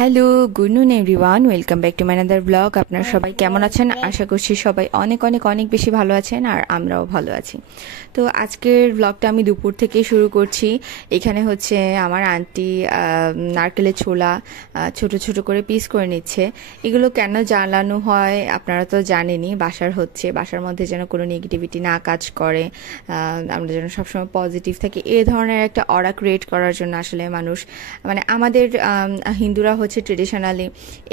Hello, good নুন everyone, welcome back to my another blog. আপনারা সবাই কেমন আছেন? আশা করছি সবাই অনেক অনেক অনেক বেশি ভালো আছেন, আর আমরাও ভালো আছি। তো আজকের ব্লগটা আমি দুপুর থেকে শুরু করছি। এখানে হচ্ছে আমার আন্টি নারকেলের ছোলা ছোট ছোট করে পিস করে নিচ্ছে। এগুলো কেন জ্বালানো হয় আপনারা তো জানেনই। বাসার মধ্যে যেন কোনো নেগেটিভিটি না কাজ করে, আমরা যেন সবসময় পজিটিভ থাকি, এই ধরনের একটা অরা ক্রিয়েট করার জন্য আসলে মানুষ মানে আমাদের হিন্দুরা হচ্ছে ট্রেডিশনালি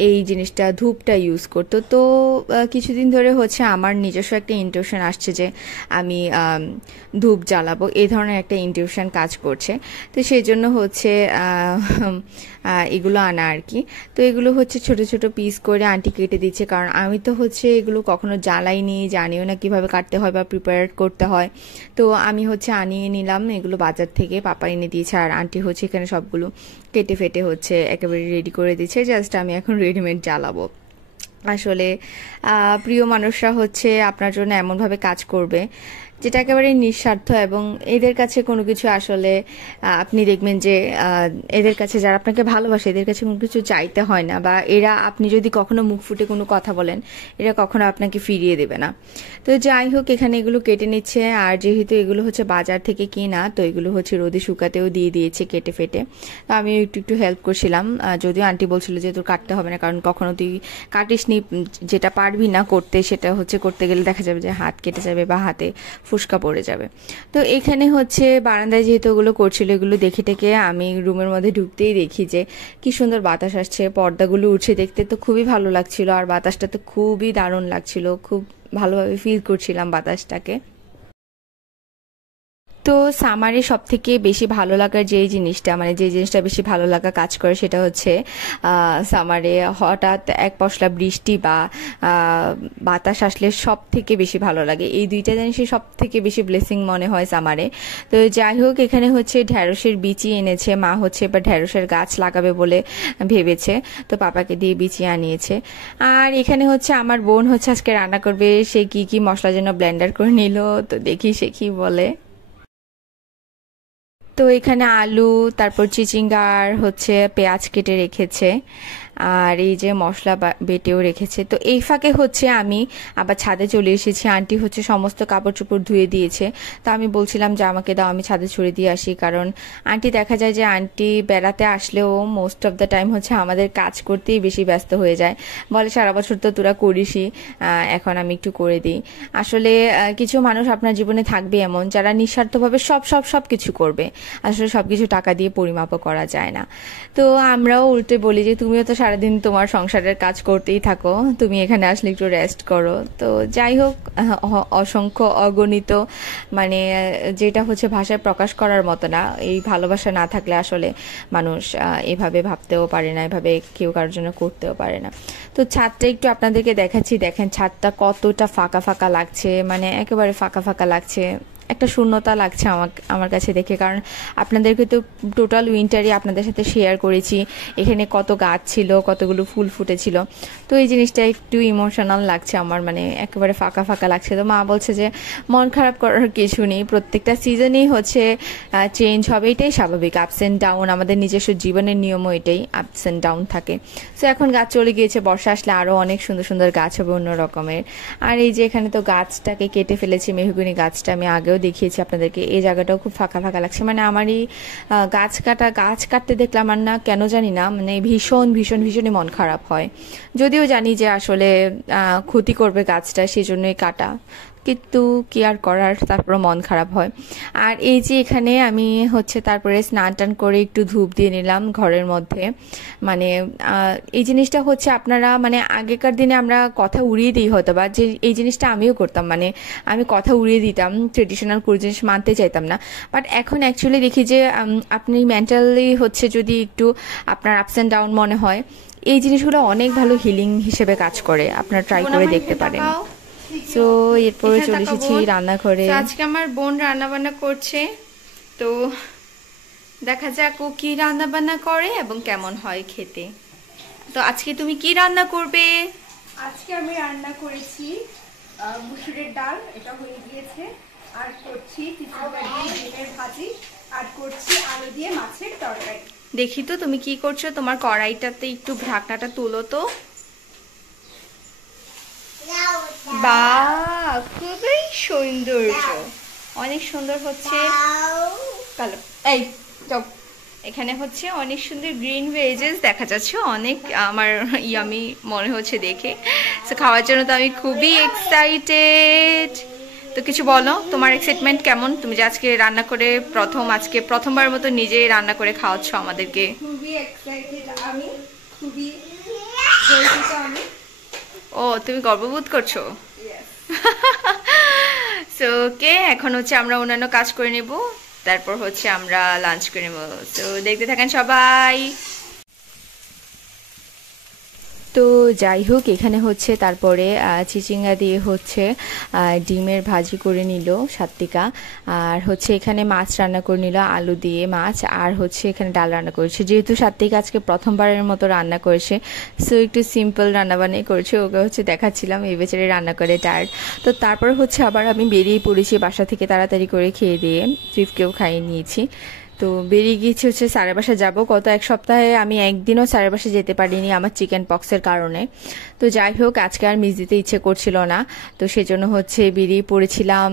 এই জিনিসটা ধূপটা ইউজ করতো। তো কিছুদিন ধরে হচ্ছে আমার নিজস্ব একটা ইনটিউশন আসছে যে আমি ধূপ জ্বালাবো, এই ধরনের একটা ইনটিউশন কাজ করছে। তো সেই জন্য হচ্ছে এগুলো আনা আর কি। তো এগুলো হচ্ছে ছোট ছোট পিস করে আন্টি কেটে দিচ্ছে, কারণ আমি তো হচ্ছে এগুলো কখনো জ্বালাইনি, জানিও না কিভাবে কাটতে হয় বা প্রিপেয়ার করতে হয়। তো আমি হচ্ছে আনিয়ে নিলাম এগুলো বাজার থেকে, পাপা এনে দিয়েছে, আর আন্টি হচ্ছে এখানে সবগুলো কেটে ফেটে হচ্ছে একেবারে রেডি করে দিচ্ছে। জাস্ট আমি এখন রেডিমেড জ্বালাবো। আসলে প্রিয় মানুষরা হচ্ছে আপনার জন্য এমনভাবে কাজ করবে যেটা একেবারে নিঃস্বার্থ, এবং এদের কাছে কোনো কিছু আসলে আপনি দেখবেন যে এদের কাছে যারা আপনাকে ভালোবাসে এদের কাছে কোনো কিছু চাইতে হয় না, বা এরা আপনি যদি কখনো মুখ ফুটে কোনো কথা বলেন এরা কখনো আপনাকে ফিরিয়ে দেবে না। তো যাই হোক, এখানে এগুলো কেটে নিচ্ছে, আর যেহেতু এগুলো হচ্ছে বাজার থেকে কিনা, তো এগুলো হচ্ছে রোদে শুকাতেও দিয়ে দিয়েছে কেটে ফেটে। তো আমি একটু একটু হেল্প করছিলাম, যদিও আন্টি বলছিল যে তোর কাটতে হবে না, কারণ কখনো তুই কাটিস নি, যেটা পারবি না করতে সেটা হচ্ছে করতে গেলে দেখা যাবে যে হাত কেটে যাবে বা হাতে ফুসকা পড়ে যাবে। তো এখানে হচ্ছে বারান্দায় যেহেতু ওগুলো করছিল, এগুলো দেখে টেকে আমি রুমের মধ্যে ঢুকতেই দেখি যে কি সুন্দর বাতাস আসছে, পর্দাগুলো উঠছে, দেখতে তো খুবই ভালো লাগছিল, আর বাতাসটা তো খুবই দারুণ লাগছিল, খুব ভালোভাবে ফিল করছিলাম বাতাসটাকে। তো সামারে সব থেকে বেশি ভালো লাগার যে জিনিসটা বেশি ভালো লাগা কাজ করে সেটা হচ্ছে সামারে হঠাৎ এক পশলা বৃষ্টি বা বাতাস আসলে সব থেকে বেশি ভালো লাগে। এই দুইটা জিনিসই সব থেকে বেশি ব্লেসিং মনে হয় সামারে। তো যাই হোক, এখানে হচ্ছে ঢ্যাঁড়সের বিচি এনেছে মা, হচ্ছে এবার ঢ্যাঁড়সের গাছ লাগাবে বলে ভেবেছে, তো পাপাকে দিয়ে বিচি আনিয়েছে। আর এখানে হচ্ছে আমার বোন হচ্ছে আজকে রান্না করবে, সে কি কি মশলা যেন ব্লেন্ডার করে নিল, তো দেখি সে কি বলে। তো এখানে আলু, তারপর চিচিঙ্গা আর হচ্ছে পেঁয়াজ কেটে রেখেছে, আর এই যে মশলা বেটেও রেখেছে। তো এই ফাঁকে হচ্ছে আমি আবার ছাদে চলে এসেছি। আন্টি হচ্ছে সমস্ত কাপড় চোপড় ধুয়ে দিয়েছে, তো আমি বলছিলাম যে আমাকে দাও, আমি ছাদে ছড়িয়ে দিয়ে আসি, কারণ আন্টি দেখা যায় যে আন্টি বেড়াতে আসলেও মোস্ট অফ দ্য টাইম হচ্ছে আমাদের কাজ করতেই বেশি ব্যস্ত হয়ে যায়। বলে সারা বছর তো তোরা করিসই, এখন আমি একটু করে দিই। আসলে কিছু মানুষ আপনার জীবনে থাকবে এমন যারা নিঃস্বার্থভাবে সব সব সব কিছু করবে। আসলে সবকিছু টাকা দিয়ে পরিমাপও করা যায় না। তো আমরাও উল্টে বলি যে তুমিও তো সারাদিন তোমার সংসারের কাজ করতেই থাকো, তুমি এখানে আসলে একটু রেস্ট করো। তো যাই হোক, অসংখ্য অগণিত মানে যেটা হচ্ছে ভাষায় প্রকাশ করার মতো না, এই ভালোবাসা না থাকলে আসলে মানুষ এভাবে ভাবতেও পারে না, এভাবে কেউ কারোর জন্য করতেও পারে না। তো ছাদটা একটু আপনাদেরকে দেখাচ্ছি, দেখেন ছাদটা কতটা ফাঁকা ফাঁকা লাগছে, মানে একেবারে ফাঁকা ফাঁকা লাগছে, একটা শূন্যতা লাগছে আমার কাছে দেখে। কারণ আপনাদেরকে তো টোটাল উইন্টারই আপনাদের সাথে শেয়ার করেছি, এখানে কত গাছ ছিল, কতগুলো ফুল ফুটেছিল। তো এই জিনিসটা একটু ইমোশনাল লাগছে আমার, মানে একেবারে ফাঁকা ফাঁকা লাগছে। তো মা বলছে যে মন খারাপ করার কিছু নেই, প্রত্যেকটা সিজনেই হচ্ছে চেঞ্জ হবে, এটাই স্বাভাবিক, আপস অ্যান্ড ডাউন, আমাদের নিজস্ব জীবনের নিয়মও এটাই, আপস অ্যান্ড ডাউন থাকে। তো এখন গাছ চলে গিয়েছে, বর্ষা আসলে আরও অনেক সুন্দর সুন্দর গাছ হবে অন্য রকমের। আর এই যে এখানে তো গাছটাকে কেটে ফেলেছি, মেহগুনি গাছটা আমি আগেও দেখিয়েছি আপনাদেরকে, এই জায়গাটাও খুব ফাঁকা ফাঁকা লাগছে। মানে আমার এই গাছ কাটতে দেখলাম আমার না কেন জানি না, মানে ভীষণ ভীষণ ভীষণই মন খারাপ হয়। যদিও জানি যে আসলে ক্ষতি করবে গাছটা, সেজন্যই কাটা, কিন্তু কি আর করার, তারপর মন খারাপ হয়। আর এই যে এখানে আমি হচ্ছে তারপরে স্নান টান করে একটু ধূপ দিয়ে নিলাম ঘরের মধ্যে। মানে এই জিনিসটা হচ্ছে আপনারা মানে আগেকার দিনে আমরা কথা উড়িয়ে দিই হয়তো, বা যে এই জিনিসটা আমিও করতাম, মানে আমি কথা উড়িয়ে দিতাম, ট্রেডিশনাল কোনো জিনিস মানতে চাইতাম না। বাট এখন অ্যাকচুয়ালি দেখি যে আপনি মেন্টালি হচ্ছে যদি একটু আপনার আপস অ্যান্ড ডাউন মনে হয়, এই জিনিসগুলো অনেক ভালো হিলিং হিসেবে কাজ করে, আপনারা ট্রাই করে দেখতে পারেন। তো এরপরে চলে এসেছি রান্নাঘরে। আজকে আমার বোন রান্না বান্না করছে, তো দেখা যাক ও কি রান্না বান্না করে এবং কেমন হয় খেতে। তো আজকে তুমি কি রান্না করবে? আজকে আমি রান্না করেছি মুসুরের ডাল, এটা হয়ে গিয়েছে, আর করছি চিচিঙ্গা দিয়ে ডিমের ভাজি, আর করছি আলু দিয়ে মাছের তরকারি। দেখি তো তুমি কি করছো, তোমার কড়াইটাতে একটু ঢাকনাটা তুলো তো। বাহ, খুবই সৌন্দর্য, অনেক সুন্দর হচ্ছে কালো। এই যাও, এখানে হচ্ছে অনেক সুন্দর গ্রিন ভেজেস দেখা যাচ্ছে, অনেক আমার ইয়ামি মনে হচ্ছে দেখে। তো খাওয়ার জন্য তো আমি খুবই এক্সাইটেড। তো কিছু বলো, তোমার এক্সাইটমেন্ট কেমন? তুমি যে আজকে রান্না করে আজকে প্রথমবার মতো নিজে রান্না করে খাওয়াচ্ছ আমাদেরকে। খুবই এক্সাইটেড আমি, খুবই গর্বিত আমি। ও, তুমি গর্ববোধ করছো? সো ওকে, এখন হচ্ছে আমরা অন্যান্য কাজ করে নেব, তারপর হচ্ছে আমরা লাঞ্চ করে নেব। সো দেখতে থাকেন সবাই। তো যাই হোক, এখানে হচ্ছে তারপরে চিচিঙ্গা দিয়ে হচ্ছে ডিমের ভাজি করে নিল সাত্বিকা, আর হচ্ছে এখানে মাছ রান্না করে নিল, আলু দিয়ে মাছ, আর হচ্ছে এখানে ডাল রান্না করেছে। যেহেতু সাত্বিকা আজকে প্রথমবারের মতো রান্না করেছে, সো একটু সিম্পল রান্নাবান্নাই করেছে। ওকে হচ্ছে দেখাচ্ছিলাম এই বেচারে রান্না করে টায়ার্ড। তো তারপর হচ্ছে আবার আমি বেরিয়ে পড়েছি বাসা থেকে তাড়াতাড়ি করে, খেয়ে দিয়ে ট্রিপকেও খাইয়ে নিয়েছি। তো বেরিয়ে গিয়েছি হচ্ছে স্যারের বাসা যাব। গত এক সপ্তাহে আমি একদিনও স্যারের বাসা যেতে পারিনি আমার চিকেন পক্সের কারণে। তো যাই হোক, আজকে আর মিস দিতে ইচ্ছে করছিল না, তো সেজন্য হচ্ছে বেরিয়ে পড়েছিলাম।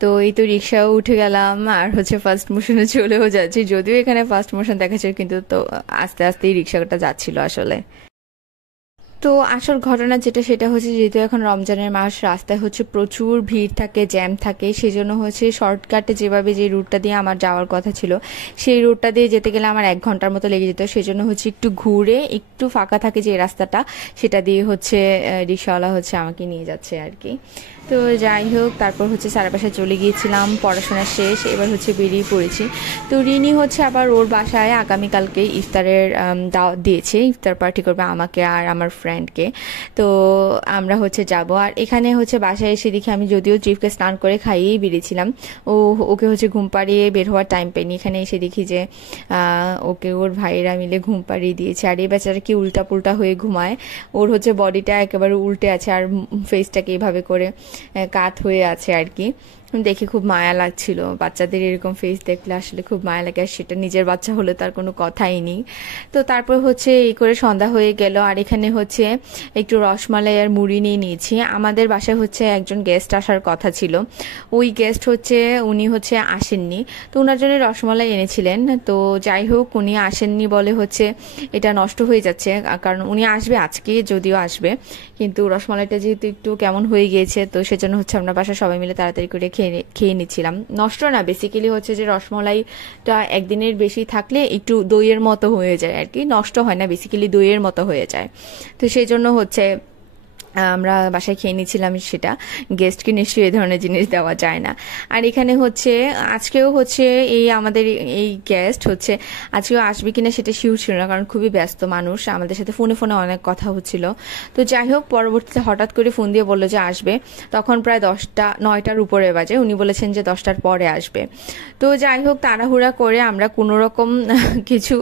তো এই তো রিক্সাও উঠে গেলাম, আর হচ্ছে ফার্স্ট মোশনে চলেও যাচ্ছি। যদিও এখানে ফার্স্ট মোশন দেখাচ্ছে, কিন্তু তো আস্তে আস্তেই রিক্সাটা যাচ্ছিল আসলে। তো আসল ঘটনা যেটা, সেটা হচ্ছে যেহেতু এখন রমজানের মাস, রাস্তায় হচ্ছে প্রচুর ভিড় থাকে, জ্যাম থাকে, সেজন্য হচ্ছে শর্টকাটে যেভাবে যে রুটটা দিয়ে আমার যাওয়ার কথা ছিল, সেই রুটটা দিয়ে যেতে গেলে আমার 1 ঘন্টার মতো লেগে যেত। সেজন্য হচ্ছে একটু ঘুরে, একটু ফাঁকা থাকে যে রাস্তাটা, সেটা দিয়ে হচ্ছে রিক্সাওয়ালা হচ্ছে আমাকে নিয়ে যাচ্ছে আর কি। তো যাই হোক, তারপর হচ্ছে স্যারের বাসায় চলে গিয়েছিলাম, পড়াশোনা শেষ, এবার হচ্ছে বেরিয়ে পড়েছি। তো রিনি হচ্ছে আবার ওর বাসায় আগামীকালকে ইফতারের দাওয়াত দিয়েছে, ইফতার পার্টি করবে আমাকে আর আমার ফ্রেন্ডকে। তো আমরা হচ্ছে যাব। আর এখানে হচ্ছে বাসায় এসে দেখি, আমি যদিও ট্রিপকে স্নান করে খাইয়েই বেরিয়েছিলাম, ওকে হচ্ছে ঘুম পাড়িয়ে বের হওয়ার টাইম পাইনি। এখানে এসে দেখি যে ওকে ওর ভাইয়েরা মিলে ঘুম পাড়িয়ে দিয়েছে। আর এই বেচারা কি উল্টা পুল্টা হয়ে ঘুমায়, ওর হচ্ছে বডিটা একেবারে উল্টে আছে, আর ফেসটাকে এইভাবে করে কাত হয়ে আছে আর কি। দেখে খুব মায়া লাগছিল, বাচ্চাদের এরকম ফেস দেখলে আসলে খুব মায়া লাগে, আর সেটা নিজের বাচ্চা হলে তার কোনো কথাই নেই। তো তারপর হচ্ছে এই করে সন্ধ্যা হয়ে গেল, আর এখানে হচ্ছে একটু রসমালাই আর মুড়ি নিয়ে নিয়েছি। আমাদের বাসায় হচ্ছে একজন গেস্ট আসার কথা ছিল, ওই গেস্ট হচ্ছে উনি হচ্ছে আসেননি, তো ওনার জন্য রসমালাই এনেছিলেন। তো যাই হোক, উনি আসেননি বলে হচ্ছে এটা নষ্ট হয়ে যাচ্ছে, কারণ উনি আসবে আজকে, যদিও আসবে, কিন্তু রসমালাইটা যেহেতু একটু কেমন হয়ে গিয়েছে, তো সেজন্য হচ্ছে আমরা বাসায় সবাই মিলে তাড়াতাড়ি করে খেয়ে নিচ্ছিলাম। নষ্ট না, বেসিক্যালি হচ্ছে যে রসমালাইটা একদিনের বেশি থাকলে একটু দইয়ের মতো হয়ে যায় আর কি, নষ্ট হয় না, বেসিক্যালি দইয়ের মতো হয়ে যায়। তো সেই জন্য হচ্ছে আমরা বাসায় খেয়ে নিয়েছিলাম সেটা। গেস্টকে নিশ্চয়ই এই ধরনের জিনিস দেওয়া যায় না। আর এখানে হচ্ছে আজকেও হচ্ছে এই আমাদের এই গেস্ট হচ্ছে আজকেও আসবে কিনা সেটা শিওর ছিল না, কারণ খুবই ব্যস্ত মানুষ, আমাদের সাথে ফোনে ফোনে অনেক কথা হচ্ছিল। তো যাই হোক, পরবর্তীতে হঠাৎ করে ফোন দিয়ে বললো যে আসবে, তখন প্রায় 9টার উপরে বাজে, উনি বলেছেন যে 10টার পরে আসবে। তো যাই হোক, তাড়াহুড়া করে আমরা কোনো রকম কিছু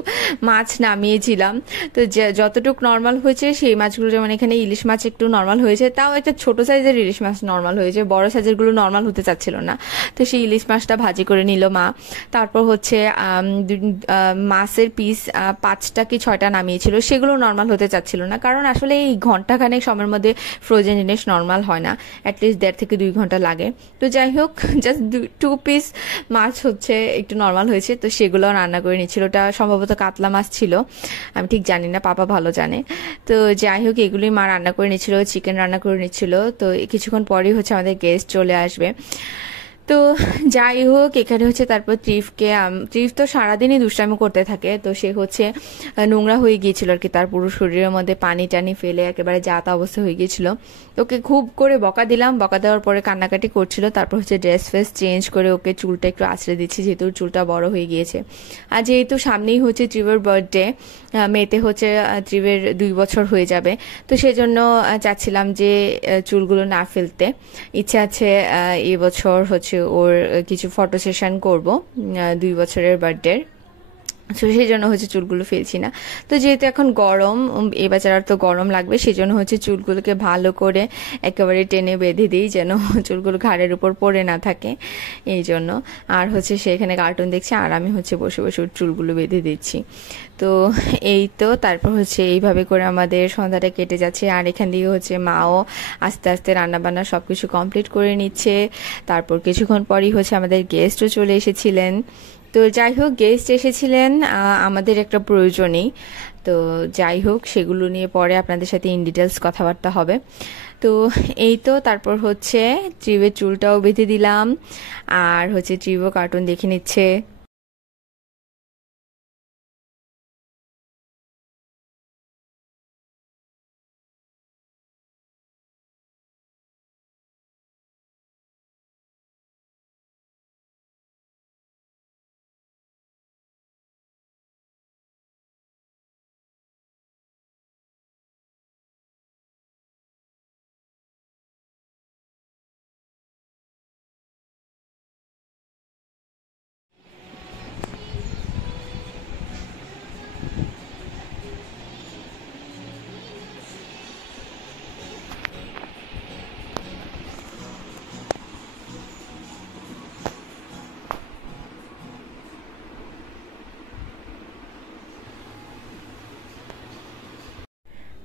মাছ নামিয়েছিলাম। তো যতটুকু নর্মাল হয়েছে সেই মাছগুলো, যেমন এখানে ইলিশ মাছ একটু নর্মাল হয়েছে, তাও একটা ছোট সাইজের ইলিশ মাছ নর্মাল হয়েছে, বড় সাইজের গুলো নর্মাল হতে চাচ্ছিল না। তো সেই ইলিশ মাছটা ভাজি করে নিল মা। তারপর হচ্ছে মাছের পিস 5টা কি 6টা নামিয়েছিল, সেগুলো নর্মাল হতে চাচ্ছিল না, কারণ আসলে এই ঘন্টাখানেক সময়ের মধ্যে ফ্রোজেন জিনিস নর্মাল হয় না, অ্যাটলিস্ট 1.5 থেকে 2 ঘন্টা লাগে। তো যাই হোক, জাস্ট 2 পিস মাছ হচ্ছে একটু নর্মাল হয়েছে, তো সেগুলো রান্না করে নিচ্ছিল। ওটা সম্ভবত কাতলা মাছ ছিল, আমি ঠিক জানি না, পাপা ভালো জানে। তো যাই হোক, এগুলোই মা রান্না করে নিচ্ছিল, চিকেন রান্না করে নিচ্ছিল। তো কিছুক্ষণ পরেই হচ্ছে আমাদের গেস্ট চলে আসবে। তো যাই হোক, এখানে হচ্ছে তারপর ত্রিফ তো সারাদিনই দুষ্টামি করতে থাকে, তো সে হচ্ছে নোংরা হয়ে গিয়েছিল আর কি, তার পুরো শরীরের মধ্যে পানি টানি ফেলে একেবারে যাতা অবস্থা হয়ে গিয়েছিল। ওকে খুব করে বকা দিলাম, বকা দেওয়ার পরে কান্নাকাটি করছিল। তারপর হচ্ছে ড্রেস ফ্রেস চেঞ্জ করে ওকে চুলটা একটু আঁচড়ে দিচ্ছি, যেহেতু চুলটা বড় হয়ে গিয়েছে। আর যেহেতু সামনেই হচ্ছে ত্রিবের বার্থডে, মেতে হচ্ছে ত্রিবের 2 বছর হয়ে যাবে, তো সেজন্য চাচ্ছিলাম যে চুলগুলো না ফেলতে। ইচ্ছে আছে এবছর হচ্ছে ওর কিছু ফটো সেশন করবো 2 বছরের বার্থডে। তো সেই জন্য হচ্ছে চুলগুলো ফেলছি না। তো যেহেতু এখন গরম, এই বেচারার তো গরম লাগবে, সেই জন্য হচ্ছে চুলগুলোকে ভালো করে একেবারে টেনে বেঁধে দিই যেন চুলগুলো ঘাড়ের উপর পড়ে না থাকে, এই জন্য। আর হচ্ছে সে এখানে কার্টুন দেখছে আর আমি হচ্ছে বসে বসে ওর চুলগুলো বেঁধে দিচ্ছি। তো এই তো তারপর হচ্ছে এইভাবে করে আমাদের সন্ধ্যাটা কেটে যাচ্ছে। আর এখান দিয়ে হচ্ছে মাও আস্তে আস্তে রান্নাবান্না সব কিছু কমপ্লিট করে নিচ্ছে। তারপর কিছুক্ষণ পরই হচ্ছে আমাদের গেস্টও চলে এসেছিলেন। তো যাই হোক, গেস্ট এসেছিলেন আমাদের একটা প্রয়োজনেই। তো যাই হোক, সেগুলো নিয়ে পরে আপনাদের সাথে ইন ডিটেলস কথাবার্তা হবে। তো এই তো তারপর হচ্ছে ট্রিবের চুলটাও বেঁধে দিলাম, আর হচ্ছে ট্রিবও কার্টুন দেখে নিচ্ছে।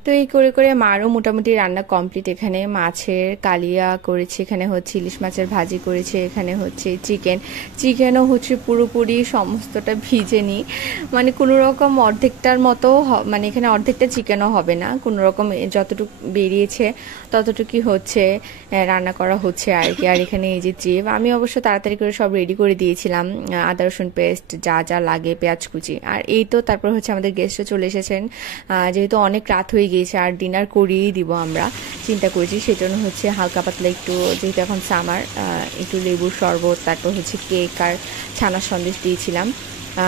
তো এই করে করে মারও মোটামুটি রান্না কমপ্লিট। এখানে মাছের কালিয়া করেছে, এখানে হচ্ছে ইলিশ মাছের ভাজি করেছে, এখানে হচ্ছে চিকেনও হচ্ছে পুরোপুরি সমস্তটা ভিজে নি, মানে কোনো রকম অর্ধেকটার মতো মানে এখানে অর্ধেকটা চিকেনও হবে না, কোনো রকম যতটুকু বেরিয়েছে ততটুকুই হচ্ছে রান্না করা হচ্ছে আর কি। আর এখানে এই যে চিপ, আমি অবশ্য তাড়াতাড়ি করে সব রেডি করে দিয়েছিলাম, আদা রসুন পেস্ট যা যা লাগে, পেঁয়াজ কুচি। আর এই তো তারপর হচ্ছে আমাদের গেস্টও চলে এসেছেন, যেহেতু অনেক রাত হয়ে গিয়েছে আর ডিনার করিয়েই দিব আমরা চিন্তা করেছি, সেজন্য হচ্ছে হালকা পাতলা একটু, যেহেতু এখন সামার, একটু লেবুর শরবত, তারপর হচ্ছে কেক আর ছানার সন্দেশ দিয়েছিলাম।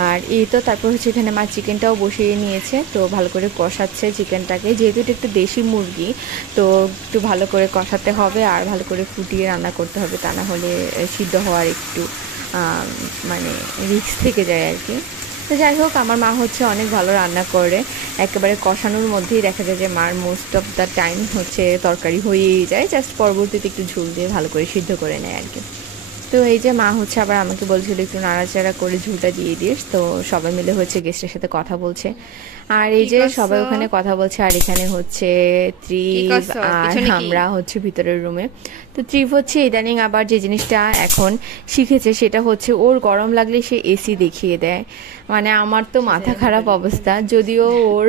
আর এই তো তারপর হচ্ছে এখানে মা চিকেনটাও বসিয়ে নিয়েছে, তো ভালো করে কষাচ্ছে চিকেনটাকে, যেহেতু এটা একটু দেশি মুরগি, তো একটু ভালো করে কষাতে হবে আর ভালো করে ফুটিয়ে রান্না করতে হবে, তা না হলে সিদ্ধ হওয়ার একটু মানে রিস্ক থেকে যায় আর কি। তো যাই হোক, আমার মা হচ্ছে অনেক ভালো রান্না করে, একেবারে কষানোর মধ্যেই দেখা যায় যে মার মোস্ট অফ দ্য টাইম হচ্ছে তরকারি হয়েই যায়, জাস্ট পরবর্তীতে একটু ঝোল দিয়ে ভালো করে সিদ্ধ করে নেয় আর কি। তো এই যে মা হচ্ছে আবার আমাকে বলছিল একটু নাড়াচাড়া করে ঝুলটা দিয়ে দিস, তো সবাই মিলে হচ্ছে গেস্টের সাথে কথা বলছে। আর এই যে সবাই ওখানে কথা বলছে, আর এখানে হচ্ছে ত্রিভ আর আমরা হচ্ছে ভিতরের রুমে। তো ত্রিভ হচ্ছে ইদানিং আবার যে জিনিসটা এখন শিখেছে সেটা হচ্ছে ওর গরম লাগলে সে এসি দেখিয়ে দেয়। মানে আমার তো মাথা খারাপ অবস্থা, যদিও ওর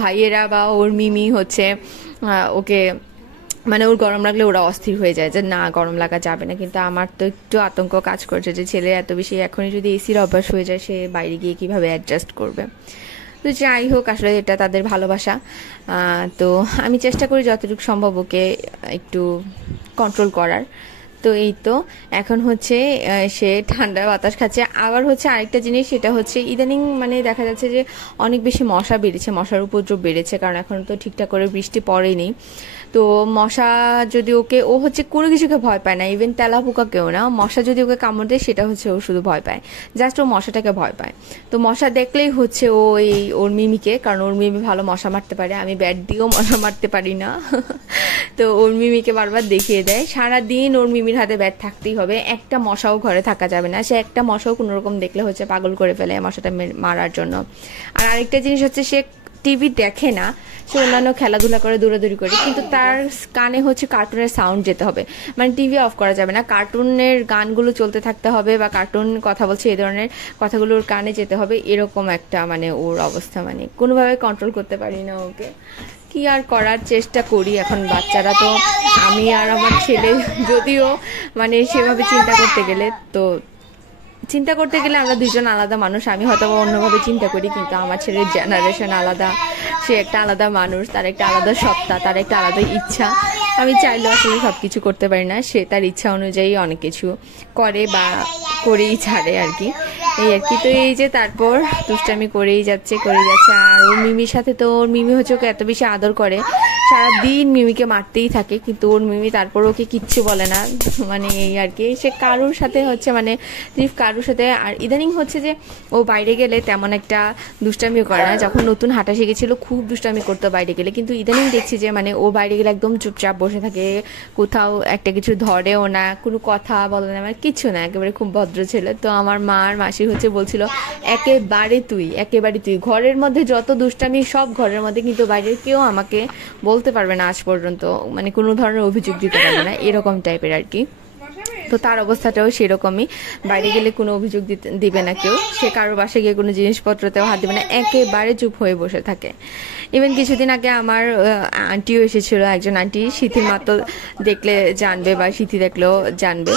ভাইয়েরা বা ওর মিমি হচ্ছে ওকে, মানে ওর গরম লাগলে ওরা অস্থির হয়ে যায় যে না গরম লাগা যাবে না, কিন্তু আমার তো একটু আতঙ্ক কাজ করছে যে ছেলে এত বেশি এখনই যদি এসির অভ্যাস হয়ে যায়, সে বাইরে গিয়ে কিভাবে অ্যাডজাস্ট করবে। তো যাই হোক, আসলে এটা তাদের ভালোবাসা। তো আমি চেষ্টা করি যতটুকু সম্ভব ওকে একটু কন্ট্রোল করার। তো এই তো এখন হচ্ছে সে ঠান্ডা বাতাস খাচ্ছে। আবার হচ্ছে আরেকটা জিনিস, সেটা হচ্ছে ইদানিং মানে দেখা যাচ্ছে যে অনেক বেশি মশা বেড়েছে, মশার উপদ্রব বেড়েছে, কারণ এখন তো ঠিকঠাক করে বৃষ্টি পড়েনি। তো মশা যদি ওকে, ও হচ্ছে কোনো কিছুকে ভয় পায় না, ইভেন তেলা পোকাকেও না, মশা যদি ওকে কামড় দেয় সেটা হচ্ছে ও শুধু ভয় পায়, জাস্ট ও মশাটাকে ভয় পায়। তো মশা দেখলেই হচ্ছে ও এই ওর মিমিকে, কারণ ওর মিমি ভালো মশা মারতে পারে, আমি ব্যাট দিয়েও মশা মারতে পারি না তো ওর মিমিকে বারবার দেখিয়ে দেয়, সারাদিন ওর মিমির হাতে ব্যাট থাকতেই হবে, একটা মশাও ঘরে থাকা যাবে না, সে একটা মশাও কোনো রকম দেখলে হচ্ছে পাগল করে ফেলে মশাটা মারার জন্য। আর আরেকটা জিনিস হচ্ছে, সে টিভি দেখে না, সে অন্যান্য খেলাধুলা করে, দৌড়াদৌড়ি করে, কিন্তু তার কানে হচ্ছে কার্টুনের সাউন্ড যেতে হবে, মানে টিভি অফ করা যাবে না, কার্টুনের গানগুলো চলতে থাকতে হবে, বা কার্টুন কথা বলছে এই ধরনের কথাগুলো ওর কানে যেতে হবে, এরকম একটা মানে ওর অবস্থা, মানে কোনোভাবে কন্ট্রোল করতে পারি না ওকে। কি আর করার, চেষ্টা করি, এখন বাচ্চারা তো, আমি আর আমার ছেলে, যদিও মানে সেভাবে চিন্তা করতে গেলে আমরা দুজন আলাদা মানুষ, আমি হয়তো অন্যভাবে চিন্তা করি, কিন্তু আমার ছেলের জেনারেশন আলাদা, সে একটা আলাদা মানুষ, তার একটা আলাদা সত্তা, তার একটা আলাদা ইচ্ছা, আমি চাইলেও আসলে সব কিছু করতে পারি না, সে তার ইচ্ছা অনুযায়ী অনেক কিছু করে বা করেই ছাড়ে আর কি, এই আর কি। তো এই যে তারপর দুষ্টামি করেই যাচ্ছে। আর ওর মিমির সাথে, তো ওর মিমি হচ্ছে ওকে এত বেশি আদর করে, সারাদিন মিমিকে মারতেই থাকে, কিন্তু ওর মিমি তারপর ওকে কিচ্ছু বলে না, মানে এই আর কি। সে কারোর সাথে হচ্ছে মানে কারোর সাথে, আর ইদানিং হচ্ছে যে ও বাইরে গেলে তেমন একটা দুষ্টামিও করে না। যখন নতুন হাঁটা শিখেছিল খুব দুষ্টামি করতো বাইরে গেলে, কিন্তু ইদানিং দেখছি যে মানে ও বাইরে গেলে একদম চুপচাপ বসে থাকে, কোথাও একটা কিছু ধরেও না, কোনো কথা বলে না, মানে কিছু না, একেবারে খুব ভদ্র ছেলে। তো আমার মা আর মাসি হচ্ছে বলছিল একেবারে তুই ঘরের মধ্যে যত দুষ্টামি সব ঘরের মধ্যে, কিন্তু বাইরের কেউ আমাকে বলতে পারবে না আজ পর্যন্ত, মানে কোনো ধরনের অভিযোগ দিতে পারবে না, এরকম টাইপের আর কি। তো তার অবস্থাটাও সেরকমই, বাইরে গেলে কোনো অভিযোগ দিবে না কেউ, সে কারোর বাসায় গিয়ে কোনো জিনিসপত্রতেও হাত দেবে না, একেবারে চুপ হয়ে বসে থাকে। ইভেন কিছুদিন আগে আমার আন্টিও এসেছিল, একজন আন্টি, সিথির মা তো দেখলে জানবে বা সিথি দেখলেও জানবে,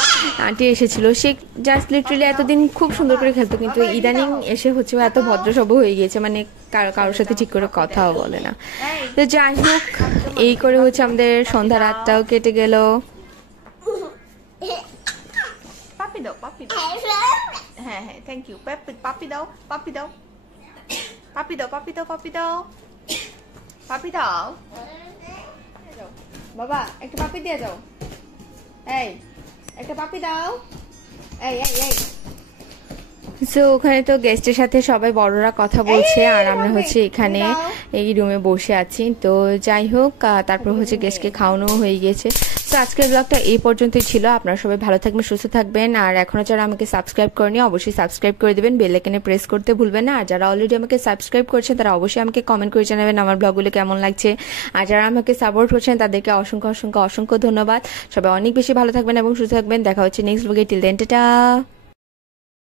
আন্টি এসেছিল। সে জাস্ট লিটারালি এতদিন খুব সুন্দর করে খেলতো, কিন্তু ইদানিং এসে হচ্ছে এত ভদ্রসভ্য হয়ে গিয়েছে, মানে কারোর সাথে ঠিক করে কথাও বলে না। তো যাই হোক, এই করে হচ্ছে আমাদের সন্ধ্যা রাতটাও কেটে গেল। পাপি দাও, পাপি দাও, হ্যাঁ হ্যাঁ, থ্যাংক ইউ। পাপি দাও, পাপি দাও, পাপি দাও, পাপি দাও, পাপি দাও, পাপি দাও বাবা, একটা পাপি দিয়ে যাও, এই একটা পাপি দাও, এই এই এই। সো ওখানে তো গেস্টের সাথে সবাই বড়রা কথা বলছে, আর আমরা হচ্ছে এখানে এই রুমে বসে আছি। তো যাই হোক, তারপর হচ্ছে গেস্টকে খাওয়ানো হয়ে গিয়েছে। তো আজকের ব্লগটা এই পর্যন্তই ছিল। আপনারা সবাই ভালো থাকবেন, সুস্থ থাকবেন, আর এখনো যারা আমাকে সাবস্ক্রাইব করেনি অবশ্যই সাবস্ক্রাইব করে দেবেন, বেল আইকনে প্রেস করতে ভুলবেন না। আর যারা অলরেডি আমাকে সাবস্ক্রাইব করছেন তারা অবশ্যই আমাকে কমেন্ট করে জানাবেন আমার ব্লগগুলো কেমন লাগছে। আর যারা আমাকে সাপোর্ট করছেন তাদেরকে অসংখ্য অসংখ্য অসংখ্য ধন্যবাদ। সবাই অনেক বেশি ভালো থাকবেন এবং সুস্থ থাকবেন। দেখা হচ্ছে নেক্সট ব্লগে। Till then, tata.